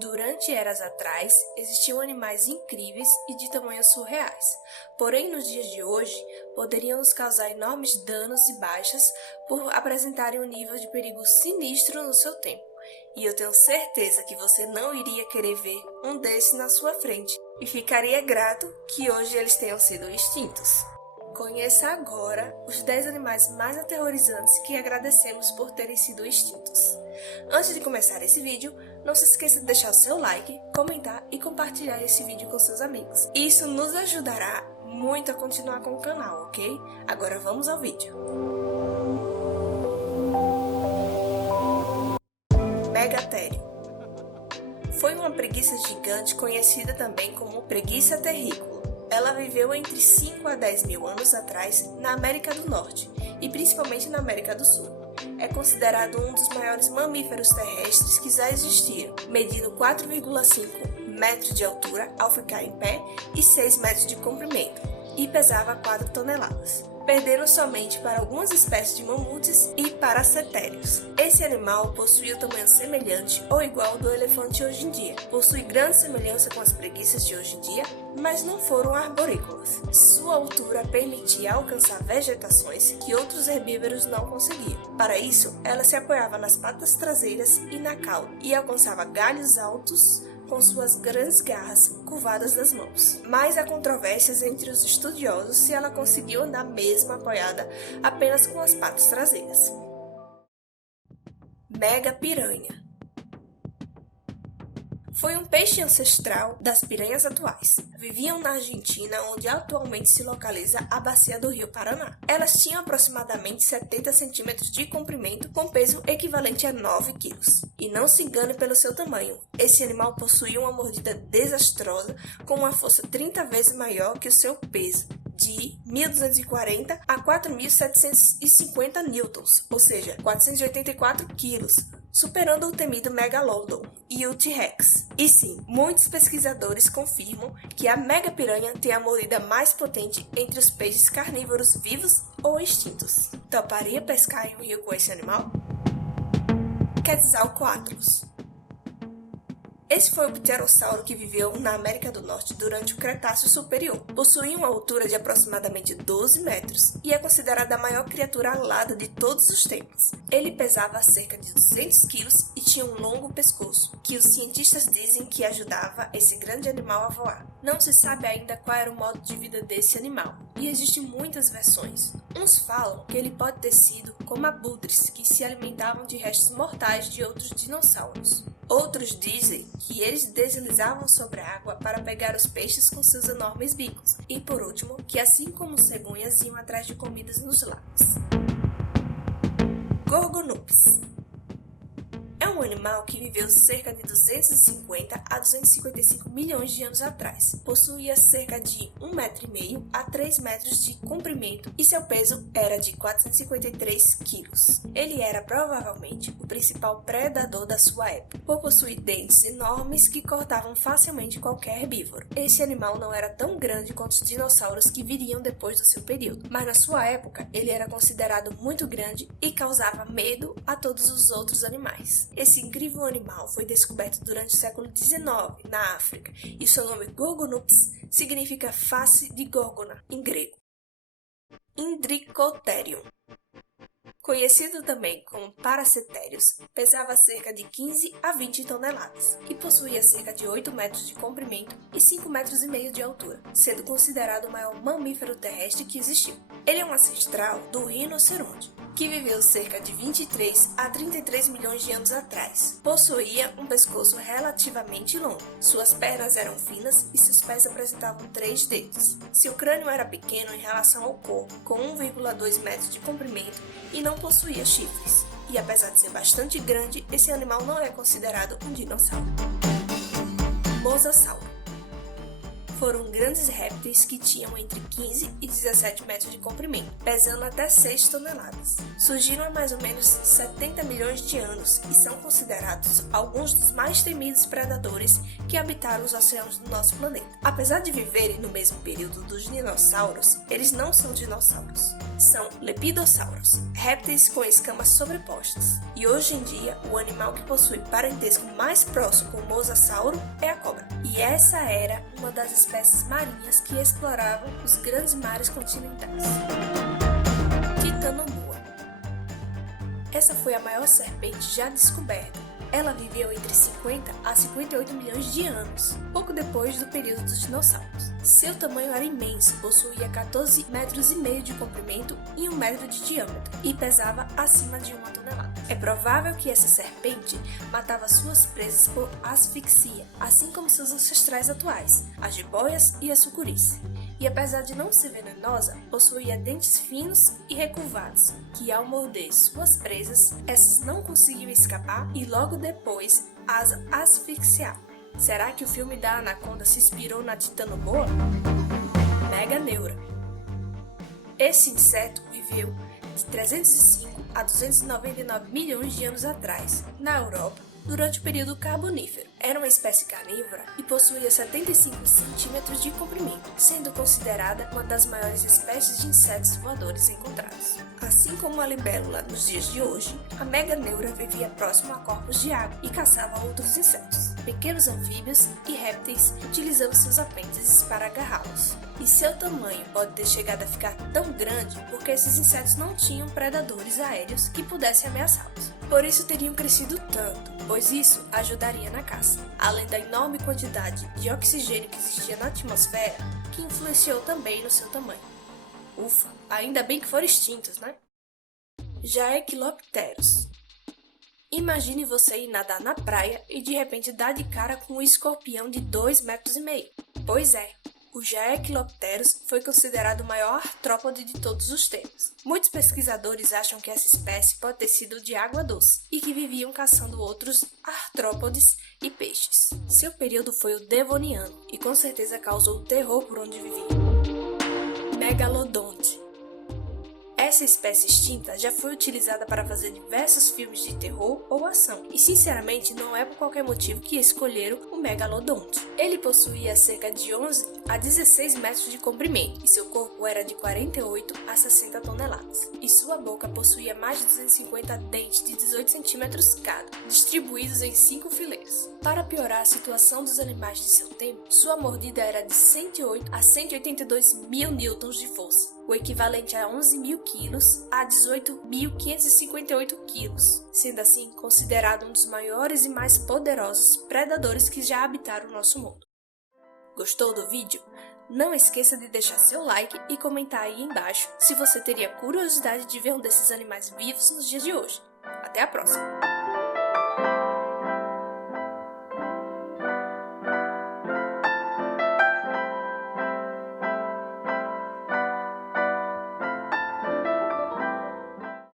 Durante eras atrás, existiam animais incríveis e de tamanhos surreais. Porém, nos dias de hoje, poderiam nos causar enormes danos e baixas por apresentarem um nível de perigo sinistro no seu tempo. E eu tenho certeza que você não iria querer ver um desses na sua frente e ficaria grato que hoje eles tenham sido extintos. Conheça agora os 10 animais mais aterrorizantes que agradecemos por terem sido extintos. Antes de começar esse vídeo, não se esqueça de deixar o seu like, comentar e compartilhar esse vídeo com seus amigos. Isso nos ajudará muito a continuar com o canal, ok? Agora vamos ao vídeo. Megatério. Foi uma preguiça gigante conhecida também como preguiça terrícola. Ela viveu entre 5 a 10 mil anos atrás na América do Norte e principalmente na América do Sul. É considerado um dos maiores mamíferos terrestres que já existiram, medindo 4,5 metros de altura ao ficar em pé e 6 metros de comprimento, e pesava 4 toneladas, perdendo somente para algumas espécies de mamutes e para cetérios. Esse animal possuía um tamanho semelhante ou igual ao do elefante hoje em dia. Possui grande semelhança com as preguiças de hoje em dia, mas não foram arborícolas. Sua altura permitia alcançar vegetações que outros herbívoros não conseguiam. Para isso, ela se apoiava nas patas traseiras e na cauda, e alcançava galhos altos com suas grandes garras curvadas das mãos. Mas há controvérsias entre os estudiosos se ela conseguiu andar mesmo apoiada apenas com as patas traseiras. Mega piranha. Foi um peixe ancestral das piranhas atuais. Viviam na Argentina, onde atualmente se localiza a bacia do Rio Paraná. Elas tinham aproximadamente 70 centímetros de comprimento, com peso equivalente a 9 quilos. E não se engane pelo seu tamanho, esse animal possuía uma mordida desastrosa, com uma força 30 vezes maior que o seu peso, de 1.240 a 4.750 newtons, ou seja, 484 quilos, superando o temido Megalodon e o T-Rex. E sim, muitos pesquisadores confirmam que a megapiranha tem a mordida mais potente entre os peixes carnívoros vivos ou extintos. Toparia pescar em um rio com esse animal? Quetzalcoatlus. Esse foi o pterossauro que viveu na América do Norte durante o Cretáceo Superior. Possuía uma altura de aproximadamente 12 metros e é considerada a maior criatura alada de todos os tempos. Ele pesava cerca de 200 quilos e tinha um longo pescoço, que os cientistas dizem que ajudava esse grande animal a voar. Não se sabe ainda qual era o modo de vida desse animal, e existem muitas versões. Uns falam que ele pode ter sido como abutres, que se alimentavam de restos mortais de outros dinossauros. Outros dizem que eles deslizavam sobre a água para pegar os peixes com seus enormes bicos. E por último, que assim como os cegonhas iam atrás de comidas nos lagos. Gorgonopes. É um animal que viveu cerca de 250 a 255 milhões de anos atrás. Possuía cerca de 1,5 metro a 3 metros de comprimento e seu peso era de 453 quilos. Ele era provavelmente o principal predador da sua época, por possuir dentes enormes que cortavam facilmente qualquer herbívoro. Esse animal não era tão grande quanto os dinossauros que viriam depois do seu período, mas na sua época ele era considerado muito grande e causava medo a todos os outros animais. Esse incrível animal foi descoberto durante o século XIX na África e seu nome Gorgonopes significa face de Górgona em grego. Indricotherium. Conhecido também como Paracetérios, pesava cerca de 15 a 20 toneladas e possuía cerca de 8 metros de comprimento e 5,5 metros de altura, sendo considerado o maior mamífero terrestre que existiu. Ele é um ancestral do rinoceronte, que viveu cerca de 23 a 33 milhões de anos atrás. Possuía um pescoço relativamente longo, suas pernas eram finas e seus pés apresentavam 3 dedos. Seu crânio era pequeno em relação ao corpo, com 1,2 metros de comprimento e não possuía chifres. E apesar de ser bastante grande, esse animal não é considerado um dinossauro. Mosasauro. foram grandes répteis que tinham entre 15 e 17 metros de comprimento, pesando até 6 toneladas. Surgiram há mais ou menos 70 milhões de anos e são considerados alguns dos mais temidos predadores que habitaram os oceanos do nosso planeta. Apesar de viverem no mesmo período dos dinossauros, eles não são dinossauros. São lepidossauros, répteis com escamas sobrepostas. E hoje em dia, o animal que possui parentesco mais próximo com o mosasauro é a cobra. E essa era uma das espécies marinhas que exploravam os grandes mares continentais. Titanoboa. Essa foi a maior serpente já descoberta. Ela viveu entre 50 a 58 milhões de anos, pouco depois do período dos dinossauros. Seu tamanho era imenso, possuía 14,5 metros de comprimento e 1 metro de diâmetro, e pesava acima de 1 tonelada. É provável que essa serpente matava suas presas por asfixia, assim como seus ancestrais atuais, as jiboias e as sucuris. E apesar de não ser venenosa, possuía dentes finos e recurvados, que ao morder suas presas, essas não conseguiam escapar e logo depois as asfixiavam. Será que o filme da Anaconda se inspirou na Titanoboa? Meganeura. Esse inseto viveu de 305 a 299 milhões de anos atrás, na Europa, durante o período Carbonífero. Era uma espécie carnívora e possuía 75 centímetros de comprimento, sendo considerada uma das maiores espécies de insetos voadores encontrados. Assim como a libélula nos dias de hoje, a meganeura vivia próximo a corpos de água e caçava outros insetos, pequenos anfíbios e répteis, utilizando seus apêndices para agarrá-los. E seu tamanho pode ter chegado a ficar tão grande porque esses insetos não tinham predadores aéreos que pudessem ameaçá-los. Por isso teriam crescido tanto, pois isso ajudaria na caça, além da enorme quantidade de oxigênio que existia na atmosfera, que influenciou também no seu tamanho. Ufa, ainda bem que foram extintos, né? Jaequilopteros. Imagine você ir nadar na praia e de repente dar de cara com um escorpião de 2,5 metros. Pois é, o Jaequilopteros foi considerado o maior artrópode de todos os tempos. Muitos pesquisadores acham que essa espécie pode ter sido de água doce e que viviam caçando outros artrópodes e peixes. Seu período foi o Devoniano e com certeza causou terror por onde vivia. Megalodonte. Essa espécie extinta já foi utilizada para fazer diversos filmes de terror ou ação, e sinceramente não é por qualquer motivo que escolheram o megalodonte. Ele possuía cerca de 11 a 16 metros de comprimento, e seu corpo era de 48 a 60 toneladas, e sua boca possuía mais de 250 dentes de 18 centímetros cada, distribuídos em 5 fileiras. Para piorar a situação dos animais de seu tempo, sua mordida era de 108 a 182 mil newtons de força, o equivalente a 11 mil quilos a 18.558 quilos, sendo assim considerado um dos maiores e mais poderosos predadores que já habitaram o nosso mundo. Gostou do vídeo? Não esqueça de deixar seu like e comentar aí embaixo se você teria curiosidade de ver um desses animais vivos nos dias de hoje. Até a próxima!